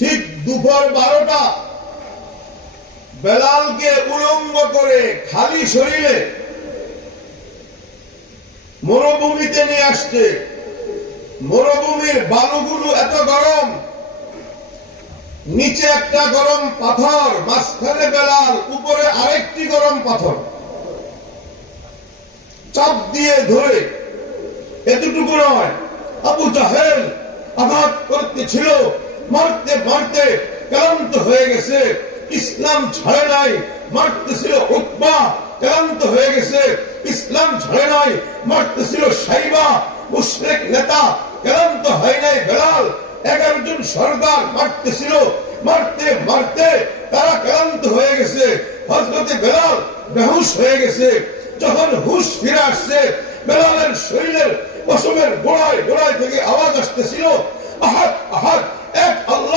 ঠিক দুপুর 12টা বেলালকে উলঙ্গ করে খালি শরীরে মরুভূমিতে নিয়ে আসছে। মরুভূমির বালুগুলো এত গরম, নিচে একটা গরম পাথর, মাঝখানে বেলাল, উপরে আরেকটি গরম পাথর, চাপ দিয়ে ধরে। এতটুকু নয়, আবু জাহেল আঘাত করতেছিল, মারতে মারতে ক্লান্ত হয়ে গেছে, ইসলাম ছাড়ে নাই। মারতেছিল উতবা, ক্লান্ত হয়ে গেছে, ইসলাম ছাড়ে নাই। মারতেছিল সাইবা, মুশরিক নেতা, ক্লান্ত হয় নাই। বেলাল 11 জন সর্দার মারতেছিল, মারতে মারতে তারা ক্লান্ত হয়ে গেছে। হযরতে বেলাল বেহুশ হয়ে গেছে। যখন হুশ ফিরে আসছে, বেলালের শরীরের পশমের গোড়ায় গোড়ায় থেকে আওয়াজ আসতেছিল, আহাদ আহাদ, এক আল্লাহ।